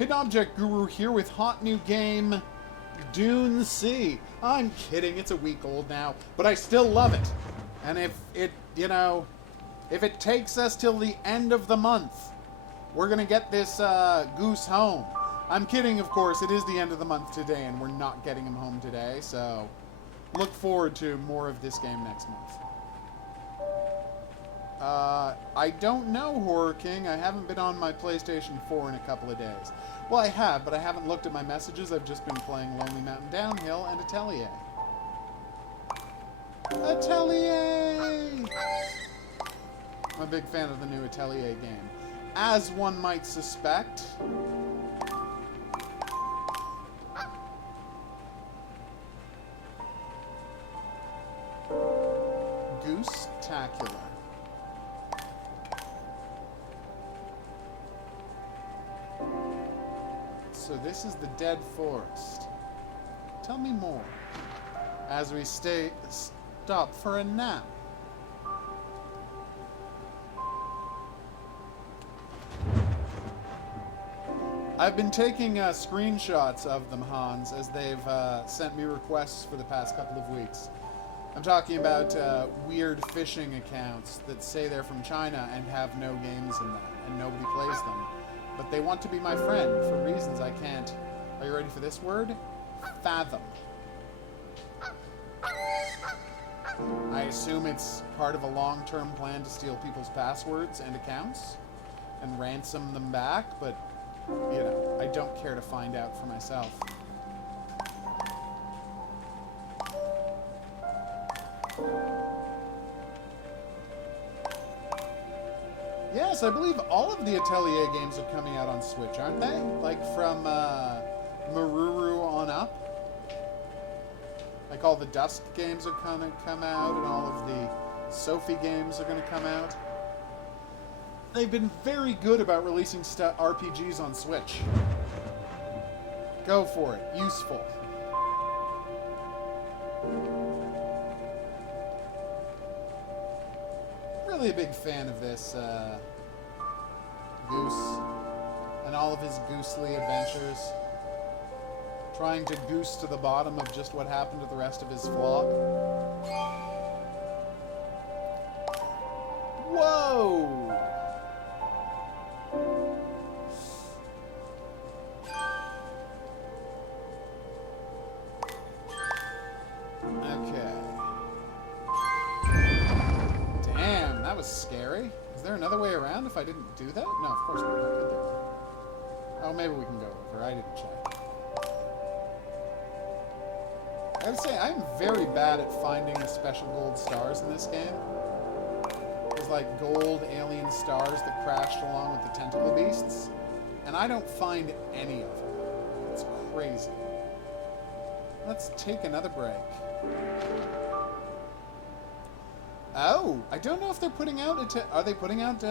Hidden Object Guru here with hot new game, Dune C. I'm kidding, it's a week old now, but I still love it. And if it takes us till the end of the month, we're gonna get this Goose home. I'm kidding, of course, it is the end of the month today, and we're not getting him home today, so look forward to more of this game next month. I don't know, Horror King. I haven't been on my PlayStation 4 in a couple of days. Well, I have, but I haven't looked at my messages. I've just been playing Lonely Mountain Downhill and Atelier. Atelier! I'm a big fan of the new Atelier game. As one might suspect, Goose-tacular. So this is the Dead Forest. Tell me more. As we stop for a nap. I've been taking screenshots of them, Hans, as they've sent me requests for the past couple of weeks. I'm talking about weird phishing accounts that say they're from China and have no games in them, and nobody plays them. But they want to be my friend for reasons I can't. Are you ready for this word? Fathom. I assume it's part of a long-term plan to steal people's passwords and accounts and ransom them back, but, you know, I don't care to find out for myself. Yes, I believe all of the Atelier games are coming out on Switch, aren't they? Like from Maruru on up. Like all the Dusk games are going to come out, and all of the Sophie games are going to come out. They've been very good about releasing RPGs on Switch. Go for it. Useful. Really a big fan of this Goose and all of his goosely adventures. Trying to goose to the bottom of just what happened to the rest of his flock. Whoa! Okay. Damn, that was scary. Is there another way around if I didn't do that? No, of course not. Oh, maybe we can go over. I didn't check. I would say I'm very bad at finding the special gold stars in this game. There's like gold alien stars that crashed along with the tentacle beasts, and I don't find any of them. It's crazy. Let's take another break. Oh, I don't know if they're putting out... Are they putting out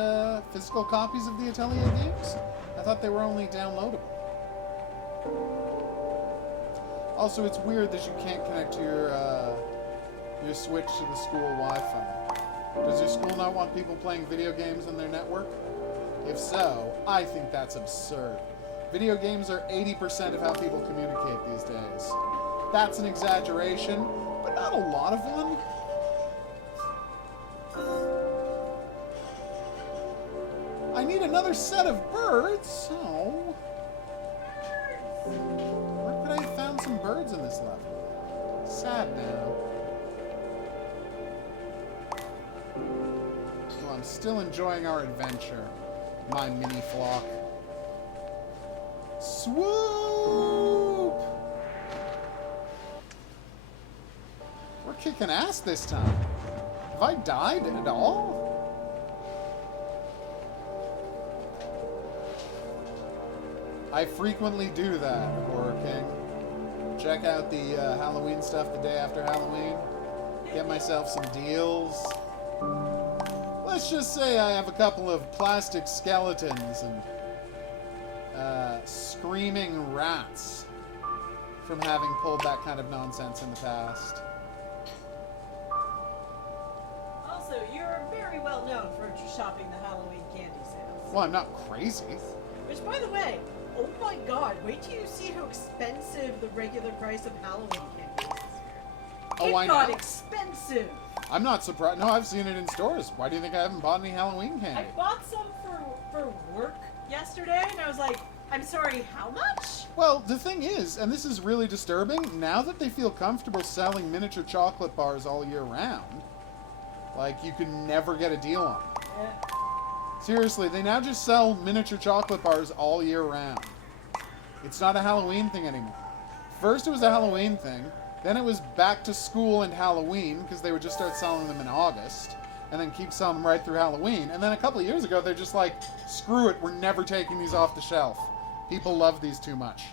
physical copies of the Atelier games? I thought they were only downloadable. Also, it's weird that you can't connect to your Switch to the school Wi-Fi. Does your school not want people playing video games on their network? If so, I think that's absurd. Video games are 80% of how people communicate these days. That's an exaggeration, but not a lot of them. I need another set of birds. Oh. Where could I have found some birds in this level? Sad now. Well, I'm still enjoying our adventure, my mini flock. Swoop! We're kicking ass this time. Have I died at all? I frequently do that, Horror King. Check out the Halloween stuff the day after Halloween. Get myself some deals. Let's just say I have a couple of plastic skeletons and screaming rats from having pulled that kind of nonsense in the past. Also, you're very well known for shopping the Halloween candy sales. Well, I'm not crazy. Which, by the way, Oh my god, wait till you see how expensive the regular price of Halloween candy is this year. Oh, I It got know. expensive. I'm not surprised. No, I've seen it in stores. Why do you think I haven't bought any Halloween I candy? bought some for work yesterday, and I was like, I'm sorry, how much? Well, the thing is, and this is really disturbing, now that they feel comfortable selling miniature chocolate bars all year round, like, you can never get a deal on them. Yeah. Seriously, they now just sell miniature chocolate bars all year round. It's not a Halloween thing anymore. First it was a Halloween thing, then it was back to school and Halloween, because they would just start selling them in August, and then keep selling them right through Halloween. And then a couple of years ago, they're just like, screw it, we're never taking these off the shelf. People love these too much.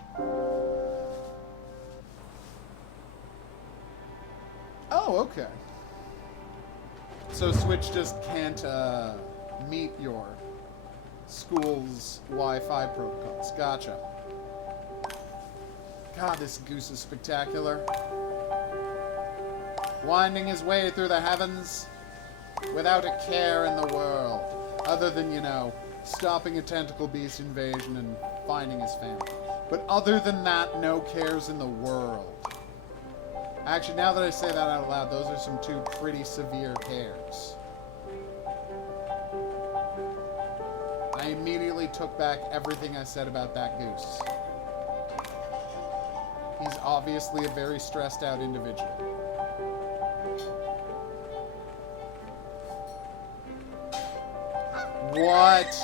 Oh, okay. So Switch just can't meet your school's Wi-Fi protocols. Gotcha. God, this Goose is spectacular. Winding his way through the heavens without a care in the world. Other than, you know, stopping a tentacle beast invasion and finding his family. But other than that, no cares in the world. Actually, now that I say that out loud, those are some two pretty severe cares. I immediately took back everything I said about that Goose. He's obviously a very stressed out individual. What?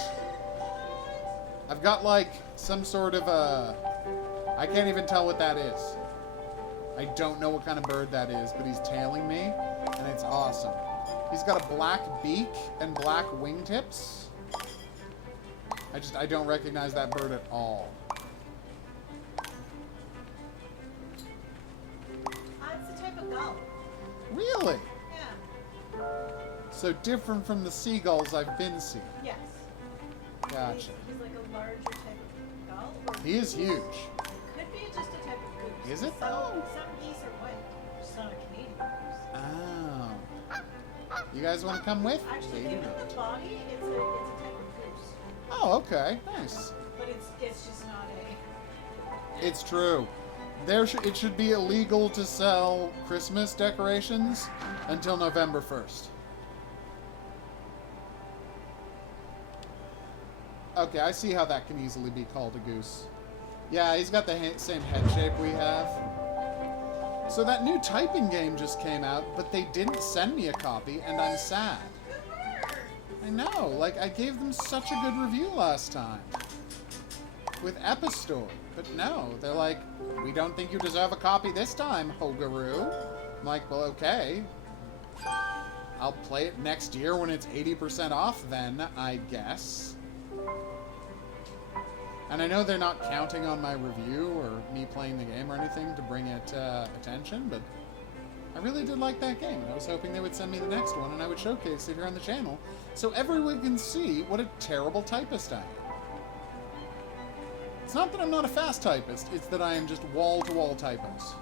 I've got like some sort of I can't even tell what that is. I don't know what kind of bird that is, but he's tailing me, and it's awesome. He's got a black beak and black wingtips. I don't recognize that bird at all. It's a type of gull. Really? Yeah. So different from the seagulls I've been seeing. Yes. Gotcha. He's like a larger type of gull. Or He is huge. could be just a type of goose. Is it? Some Oh. geese are white. Just not a Canadian goose. Oh. You guys want to come with? Actually, Maybe given not. the body, it's a type of goose. Oh, okay. Nice. But it's just not a... It's true. It should be illegal to sell Christmas decorations until November 1st. Okay, I see how that can easily be called a goose. Yeah, he's got the same head shape we have. So that new typing game just came out, but they didn't send me a copy, and I'm sad. I know, like, I gave them such a good review last time. With Epistore. But no, they're like, we don't think you deserve a copy this time, Hogaroo. I'm like, well, okay. I'll play it next year when it's 80% off then, I guess. And I know they're not counting on my review or me playing the game or anything to bring it attention, but I really did like that game, and I was hoping they would send me the next one and I would showcase it here on the channel so everyone can see what a terrible typist I am. It's not that I'm not a fast typist, it's that I am just wall-to-wall typos.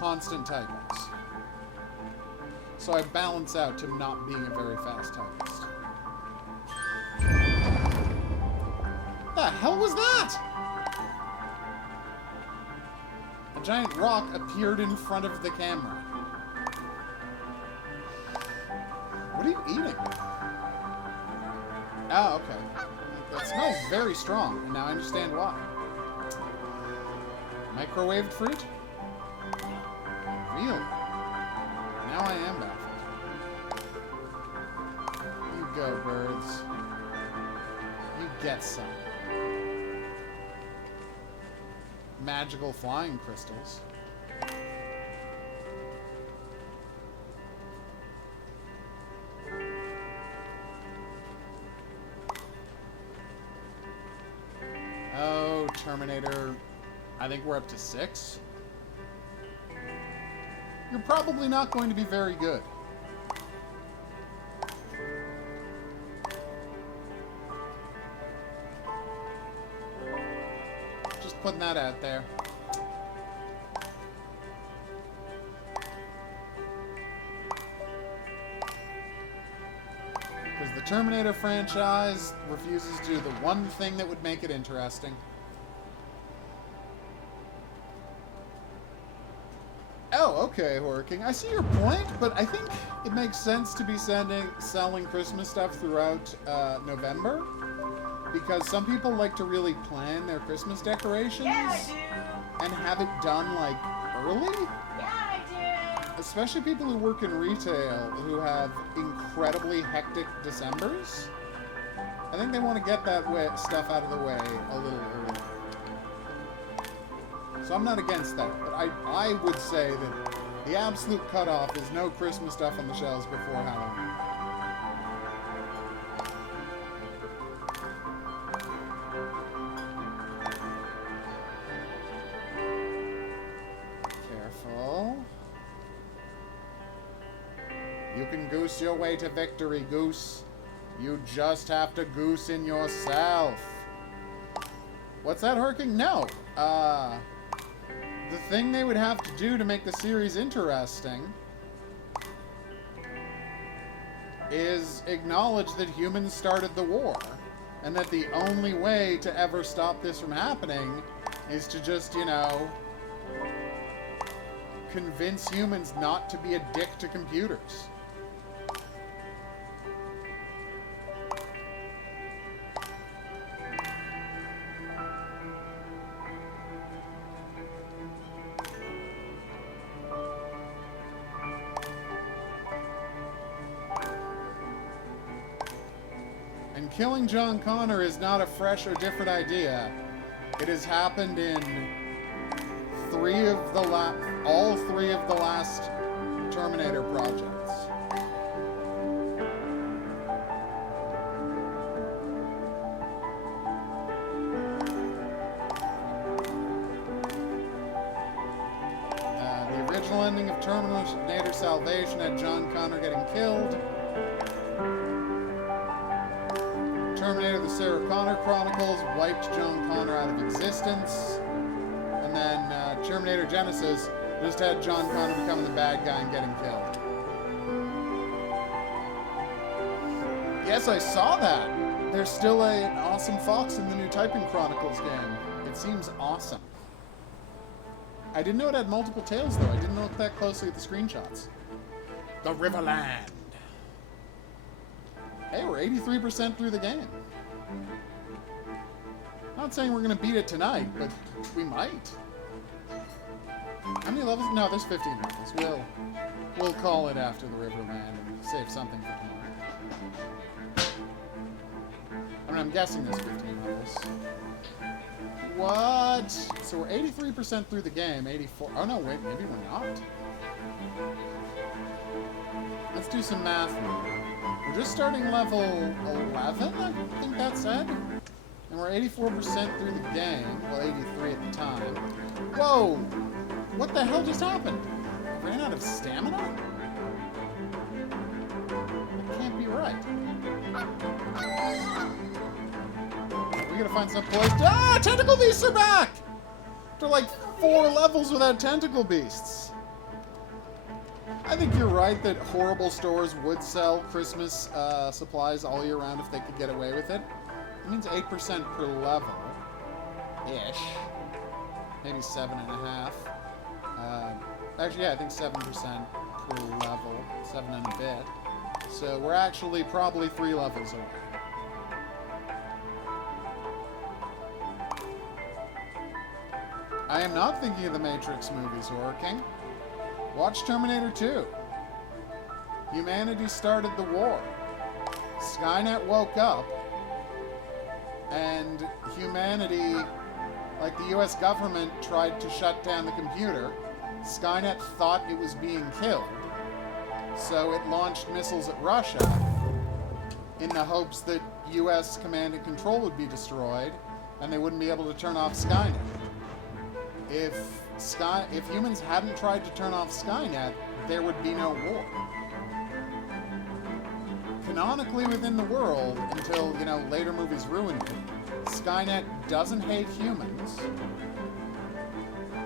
Constant typos. So I balance out to not being a very fast typist. The hell was that? A giant rock appeared in front of the camera. What are you eating? Oh, okay. That smells very strong, and now I understand why. Microwaved fruit? Really? Now I am baffled. You go, birds. You get some. Magical flying crystals. Oh, Terminator. I think we're up to 6. You're probably not going to be very good. Just putting that out there. Because the Terminator franchise refuses to do the one thing that would make it interesting. Oh, okay, Horking. I see your point, but I think it makes sense to be selling Christmas stuff throughout November. Because some people like to really plan their Christmas decorations. Yeah, I do. And have it done, like, early. Yeah, I do. Especially people who work in retail who have incredibly hectic Decembers. I think they want to get that stuff out of the way a little early. So I'm not against that, but I would say that the absolute cutoff is no Christmas stuff on the shelves before Halloween. Careful. You can goose your way to victory, Goose. You just have to goose in yourself. What's that, Horking? No. The thing they would have to do to make the series interesting is acknowledge that humans started the war, and that the only way to ever stop this from happening is to just, you know, convince humans not to be a dick to computers. And killing John Connor is not a fresh or different idea. It has happened in all three of the last Terminator projects. The original ending of Terminator Salvation had John Connor getting killed. Terminator the Sarah Connor Chronicles wiped John Connor out of existence. And then Terminator Genesis just had John Connor becoming the bad guy and getting killed. Yes, I saw that. There's still an awesome fox in the new Typing Chronicles game. It seems awesome. I didn't know it had multiple tails, though. I didn't look that closely at the screenshots. The Riverland. Hey, we're 83% through the game. Not saying we're going to beat it tonight, but we might. How many levels? No, there's 15 levels. We'll call it after the Riverland and save something for tomorrow. I mean, I'm guessing there's 15 levels. What? So we're 83% through the game. 84. Oh, no, wait. Maybe we're not. Let's do some math here. We're just starting level 11, I think that said. And we're 84% through the game. Well, 83 at the time. Whoa! What the hell just happened? I ran out of stamina? That can't be right. We gotta find some place. Ah! Tentacle beasts are back! After like 4 levels without tentacle beasts. I think you're right that horrible stores would sell Christmas supplies all year round if they could get away with it. It means 8% per level. Ish. Maybe 7.5. Actually, yeah, I think 7% per level. 7 and a bit. So we're actually probably 3 levels away. I am not thinking of the Matrix movies, Horking. Watch Terminator 2. Humanity started the war. Skynet woke up, and humanity, like the US government, tried to shut down the computer. Skynet thought it was being killed, so it launched missiles at Russia in the hopes that US command and control would be destroyed, and they wouldn't be able to turn off Skynet. If humans hadn't tried to turn off Skynet, there would be no war. Canonically within the world, until, later movies ruined it, Skynet doesn't hate humans.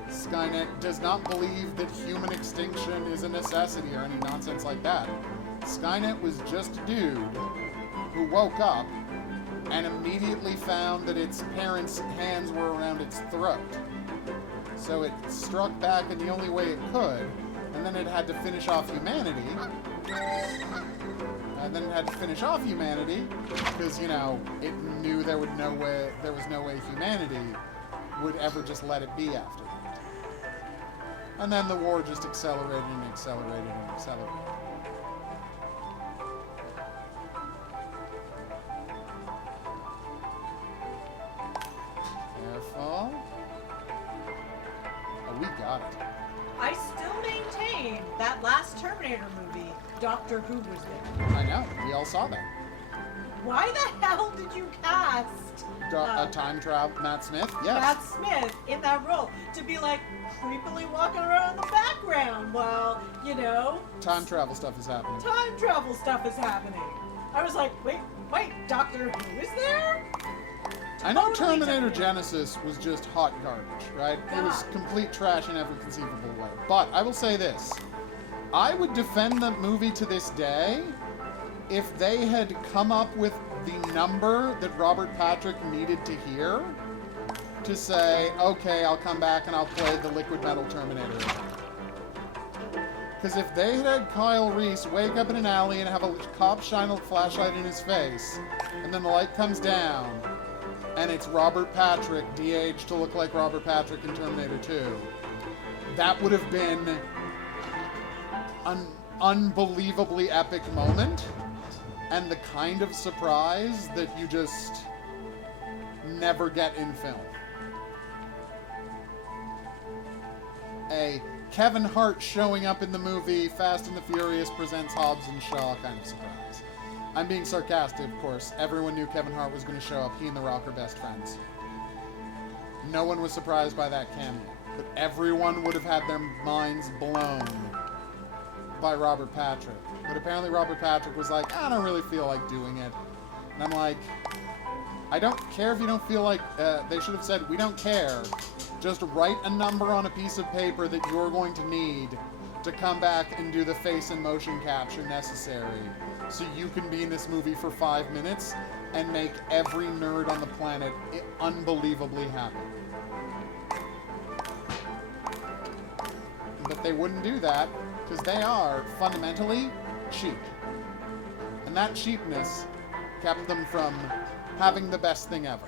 Skynet does not believe that human extinction is a necessity or any nonsense like that. Skynet was just a dude who who woke up and immediately found that its parents' hands were around its throat. So it struck back in the only way it could, and then it had to finish off humanity. Because, you know, it knew there was no way humanity would ever just let it be after that. And then the war just accelerated and accelerated and accelerated. Careful. Oh, we got it. I still maintain that last Terminator movie, Doctor Who was there. I know. We all saw that. Why the hell did you cast A time travel, Matt Smith? Yes. Matt Smith in that role to be like creepily walking around in the background while, you know, Time travel stuff is happening. time travel stuff is happening? I was like, wait, Doctor Who is there? I know Totally Terminator different. Genesis was just hot garbage, right? It was God. complete trash in every conceivable way. But I will say this. I would defend the movie to this day if they had come up with the number that Robert Patrick needed to hear to say, okay, I'll come back and I'll play the Liquid Metal Terminator. Because if they had Kyle Reese wake up in an alley and have a cop shine a flashlight in his face, and then the light comes down, and it's Robert Patrick, de-aged to look like Robert Patrick in Terminator 2, that would have been an unbelievably epic moment, and the kind of surprise that you just never get in film. A Kevin Hart showing up in the movie Fast and the Furious presents Hobbs and Shaw kind of surprise. I'm being sarcastic, of course. Everyone knew Kevin Hart was going to show up. He and The Rock are best friends. No one was surprised by that cameo. But everyone would have had their minds blown by Robert Patrick. But apparently Robert Patrick was like, I don't really feel like doing it. And I'm like, I don't care if you don't feel like... they should have said, we don't care. Just write a number on a piece of paper that you're going to need to come back and do the face and motion capture necessary so you can be in this movie for 5 minutes and make every nerd on the planet unbelievably happy. But they wouldn't do that because they are fundamentally cheap. And that cheapness kept them from having the best thing ever.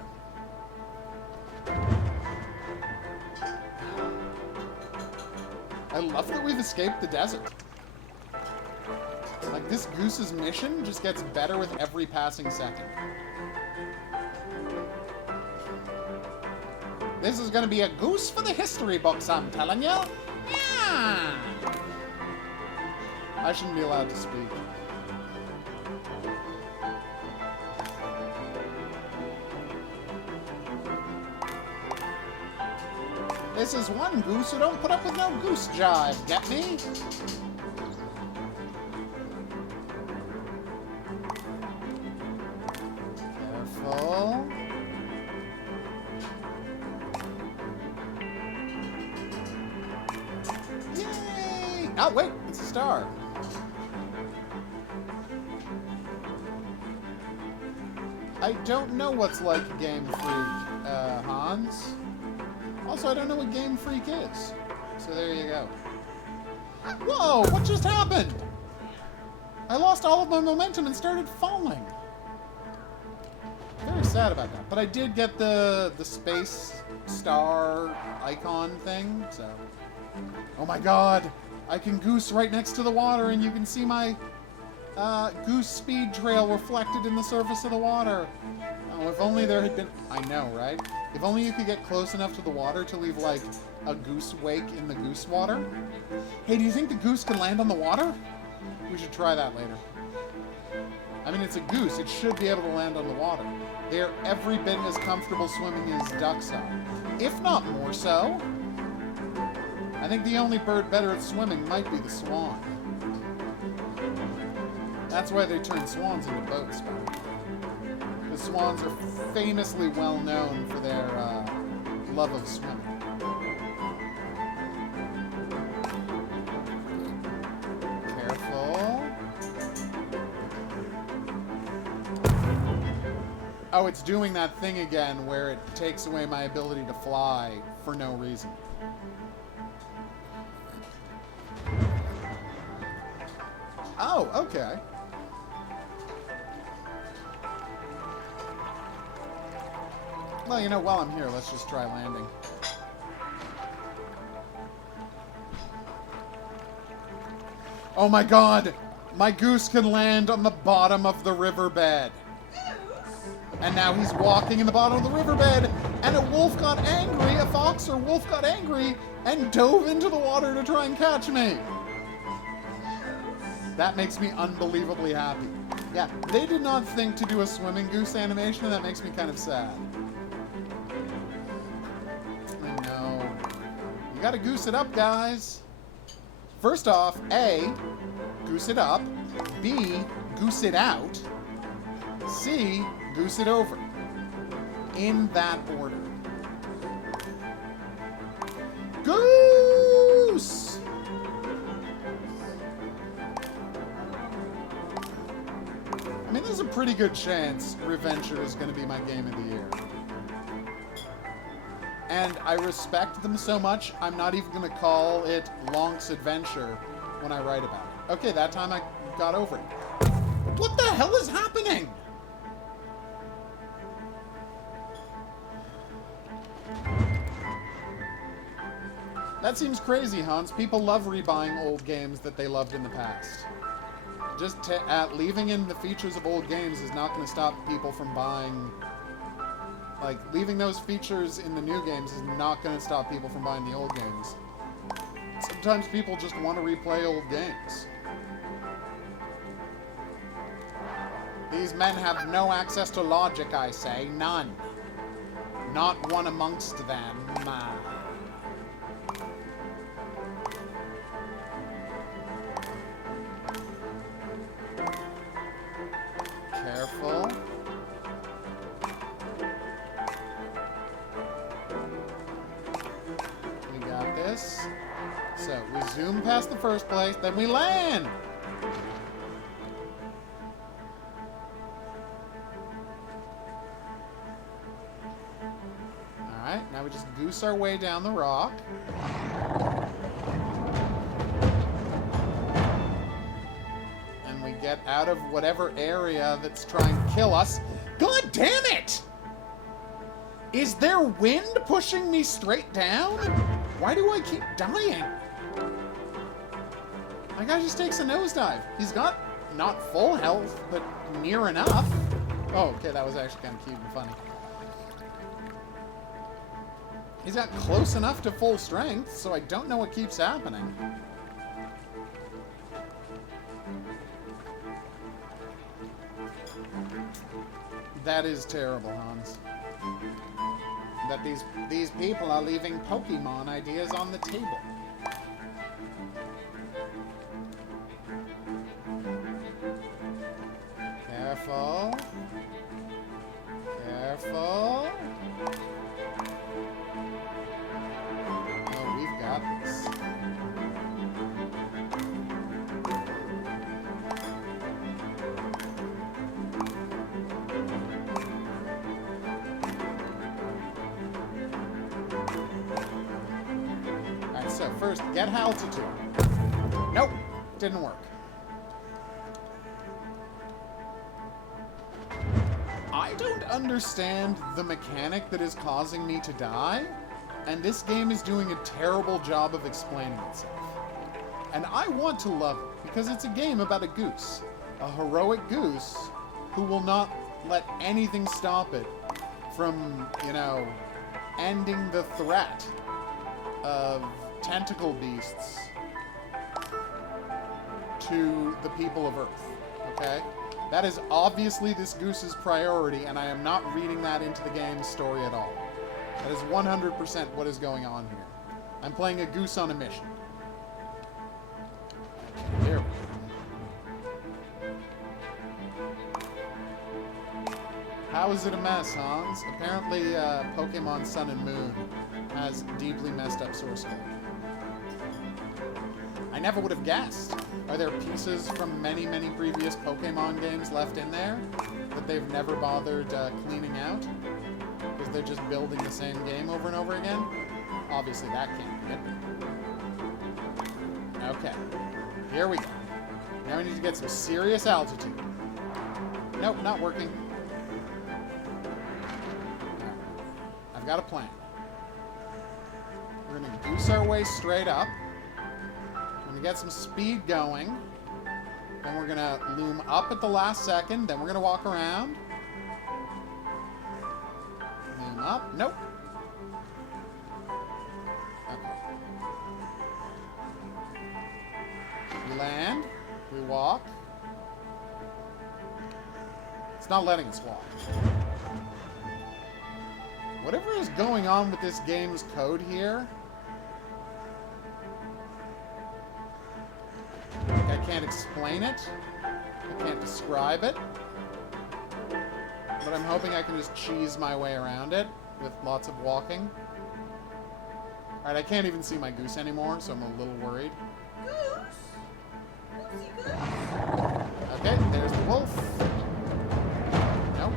I love that we've escaped the desert. Like, this Goose's mission just gets better with every passing second. This is gonna be a goose for the history books, I'm telling you. Yeah! I shouldn't be allowed to speak. This is one goose who don't put up with no goose jive, get me? Careful. Yay! Oh, wait, it's a star. I don't know what's like Game Freak, Hans. Also, I don't know what Game Freak is. So there you go. Whoa, what just happened? I lost all of my momentum and started falling. Very sad about that. But I did get the space star icon thing, so... Oh my god! I can goose right next to the water and you can see my goose speed trail reflected in the surface of the water. Oh, if only there had been... I know, right? If only you could get close enough to the water to leave, like, a goose wake in the goose water. Hey, do you think the goose can land on the water? We should try that later. I mean, it's a goose. It should be able to land on the water. They're every bit as comfortable swimming as ducks are. If not more so. I think the only bird better at swimming might be the swan. That's why they turn swans into boats, by the way. The swans are famously well known for their love of swimming. Careful. Oh, it's doing that thing again where it takes away my ability to fly for no reason. Oh, okay. Well, you know, while I'm here, let's just try landing. Oh my god! My goose can land on the bottom of the riverbed. And now he's walking in the bottom of the riverbed, and a wolf got angry, a fox or wolf got angry, and dove into the water to try and catch me. That makes me unbelievably happy. Yeah, they did not think to do a swimming goose animation, and that makes me kind of sad. I know. You gotta goose it up, guys. First off, A, goose it up. B, goose it out. C, goose it over. In that order. Goose! I mean, there's a pretty good chance Reventure is going to be my game of the year. And I respect them so much, I'm not even going to call it Lonk's Adventure when I write about it. Okay, that time I got over it. What the hell is happening? That seems crazy, Hans. People love rebuying old games that they loved in the past. Just leaving in the features of old games is not going to stop people from buying... Like, leaving those features in the new games is not going to stop people from buying the old games. Sometimes people just want to replay old games. These men have no access to logic, I say. None. Not one amongst them. Careful. We got this. So, we zoom past the first place, then we land! Alright, now we just goose our way down the rock. And we get out of whatever area that's trying to kill us. God damn it! Is there wind pushing me straight down? Why do I keep dying? My guy just takes a nosedive. He's got not full health, but near enough. Oh, okay, that was actually kind of cute and funny. He's got close enough to full strength, so I don't know what keeps happening. That is terrible, Hans. That these people are leaving Pokemon ideas on the table. Careful. Careful. Oh, we've got this. Alright, so first, get altitude. Nope, didn't work. I don't understand the mechanic that is causing me to die, and this game is doing a terrible job of explaining itself. And I want to love it, because it's a game about a goose. A heroic goose who will not let anything stop it from, you know, ending the threat of tentacle beasts to the people of Earth, okay? That is obviously this goose's priority, and I am not reading that into the game's story at all. That is 100% what is going on here. I'm playing a goose on a mission. Here we go. How is it a mess, Hans? Apparently, Pokemon Sun and Moon has deeply messed up source code. I never would have guessed. Are there pieces from many, many previous Pokemon games left in there? that they've never bothered cleaning out because they're just building the same game over and over again. Obviously, that can't be it. Okay, here we go. Now we need to get some serious altitude. Nope, not working. Right. I've got a plan. We're going to goose our way straight up. We're going to get some speed going. Then we're going to loom up at the last second. Then we're going to walk around. Loom up. Nope. Okay. We land. We walk. It's not letting us walk. Whatever is going on with this game's code here, I can't explain it. I can't describe it. But I'm hoping I can just cheese my way around it with lots of walking. Alright, I can't even see my goose anymore, so I'm a little worried. Goose! Goosey goose! Okay, there's the wolf. Nope.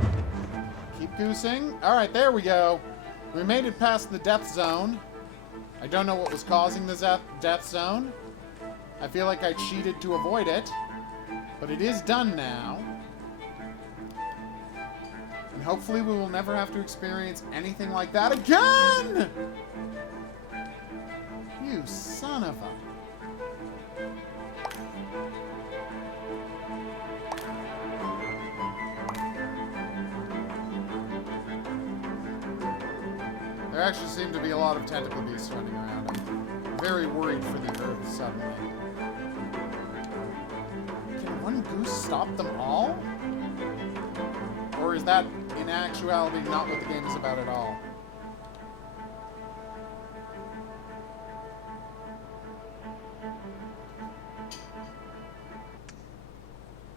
Keep goosing. Alright, there we go. We made it past the death zone. I don't know what was causing the death zone. I feel like I cheated to avoid it. But it is done now. And hopefully we will never have to experience anything like that again! You son of a... There actually seem to be a lot of tentacle beasts running around. I'm very worried for the Earth suddenly. Can one goose stop them all? Or is that, in actuality, not what the game is about at all?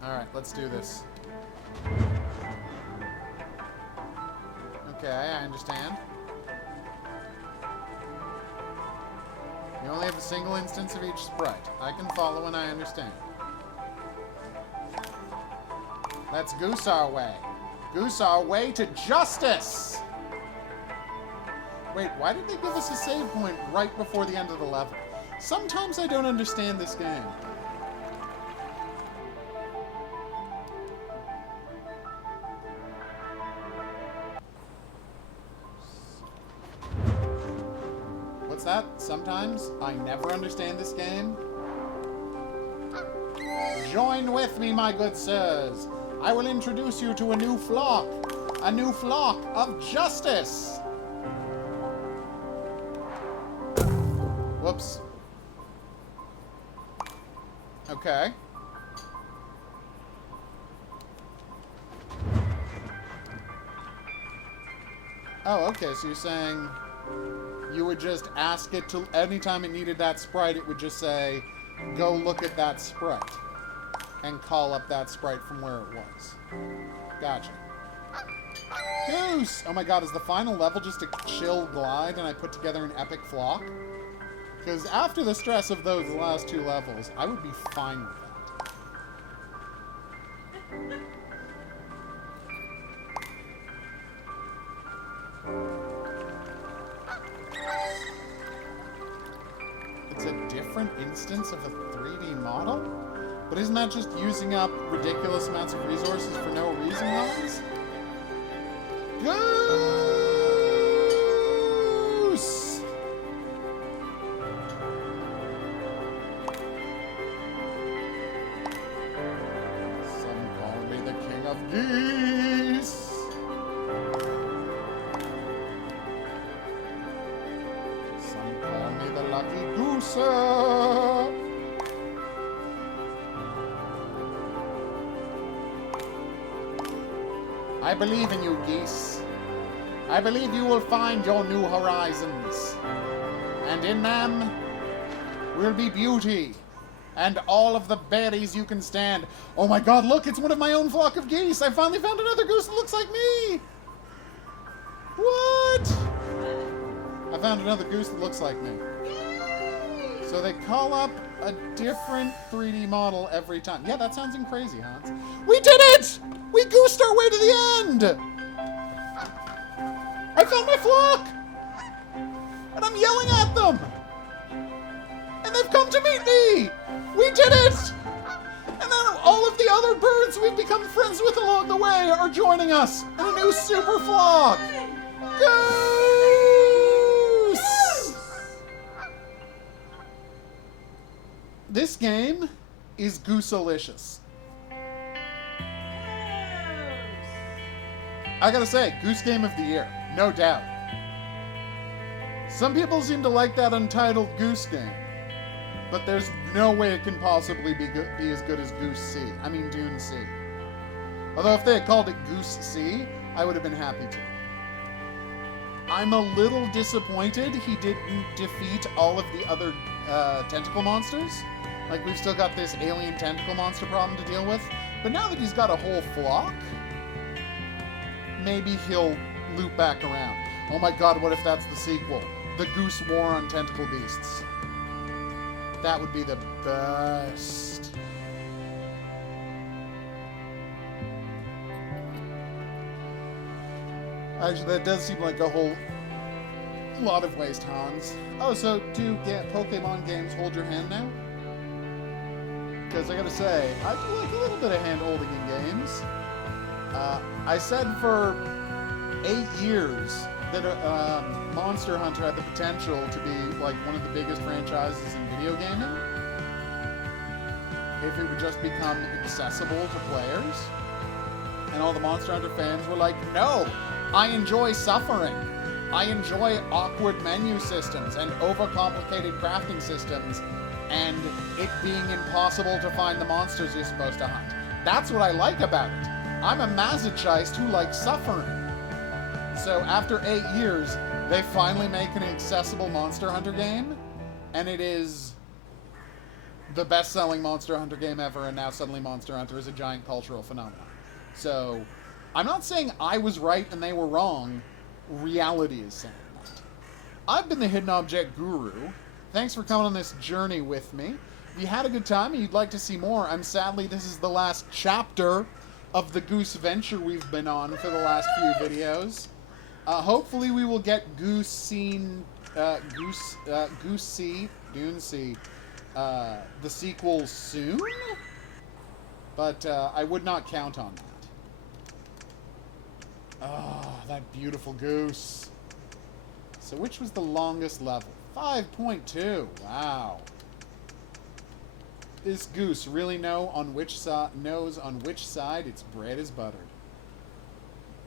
Alright, let's do this. Okay, I understand. You only have a single instance of each sprite. I can follow and I understand. Let's goose our way. Goose our way to justice! Wait, why did they give us a save point right before the end of the level? Sometimes I don't understand this game. What's that? Sometimes I never understand this game. Join with me, my good sirs. I will introduce you to a new flock. A new flock of justice. Whoops. Okay. Oh, okay, so you're saying you would just ask it to, anytime it needed that sprite, it would just say, go look at that sprite. And call up that sprite from where it was. Gotcha. Goose! Oh my god, is the final level just a chill glide and I put together an epic flock? Because after the stress of those last two levels, I would be fine with that. It's a different instance of a 3D model? But isn't that just using up ridiculous amounts of resources for no reason, Hans? Goose! Some call me the king of geese. Some call me the lucky gooser. I believe in you, geese. I believe you will find your new horizons. And in them will be beauty and all of the berries you can stand. Oh my god, look, it's one of my own flock of geese. I finally found another goose that looks like me. What? I found another goose that looks like me. So they call up a different 3D model every time. Yeah, that sounds crazy, Hans. We did it! We goosed our way to the end! I found my flock! And I'm yelling at them! And they've come to meet me! We did it! And then all of the other birds we've become friends with along the way are joining us in a new super flock! Goose! This game is Goosealicious. I gotta say, Goose Game of the Year, no doubt. Some people seem to like that untitled Goose Game, but there's no way it can possibly be as good as Goose C. I mean, Dune C. Although if they had called it Goose C, I would have been happy to. I'm a little disappointed he didn't defeat all of the other tentacle monsters. Like, we've still got this alien tentacle monster problem to deal with. But now that he's got a whole flock, maybe he'll loop back around. Oh my god, what if that's the sequel? The Goose War on Tentacle Beasts. That would be the best. Actually, that does seem like a whole lot of waste, Hans. Oh, so do Pokemon games hold your hand now? Because I gotta say, I do like a little bit of hand-holding in games. I said for 8 years that Monster Hunter had the potential to be like one of the biggest franchises in video gaming if it would just become accessible to players. And all the Monster Hunter fans were like, no, I enjoy suffering. I enjoy awkward menu systems and overcomplicated crafting systems and it being impossible to find the monsters you're supposed to hunt. That's what I like about it. I'm a masochist who likes suffering. So after 8 years, they finally make an accessible Monster Hunter game, and it is the best-selling Monster Hunter game ever, and now suddenly Monster Hunter is a giant cultural phenomenon. So, I'm not saying I was right and they were wrong. Reality is saying that. I've been the Hidden Object Guru. Thanks for coming on this journey with me. If you had a good time and you'd like to see more, this is the last chapter of the Goose venture we've been on for the last few videos. Hopefully we will get Goose C, Dune C, the sequel soon, but I would not count on that. Oh, that beautiful goose. So which was the longest level? 5.2. Wow. This goose really knows on which side its bread is buttered.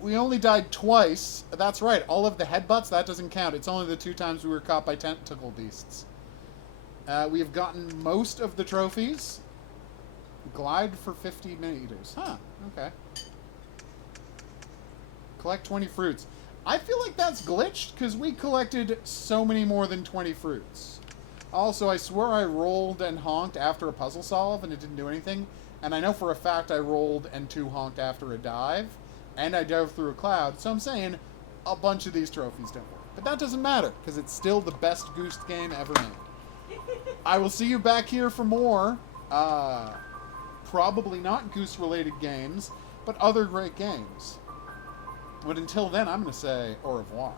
We only died twice. That's right. All of the headbutts, that doesn't count. It's only the 2 times we were caught by tentacle beasts. We have gotten most of the trophies. Glide for 50 meters. Huh. Okay. Collect 20 fruits. I feel like that's glitched because we collected so many more than 20 fruits. Also, I swear I rolled and honked after a puzzle solve and it didn't do anything. And I know for a fact I rolled and 2 honked after a dive. And I dove through a cloud. So I'm saying a bunch of these trophies don't work. But that doesn't matter because it's still the best Goose game ever made. I will see you back here for more. Probably not Goose-related games, but other great games. But until then, I'm going to say au revoir.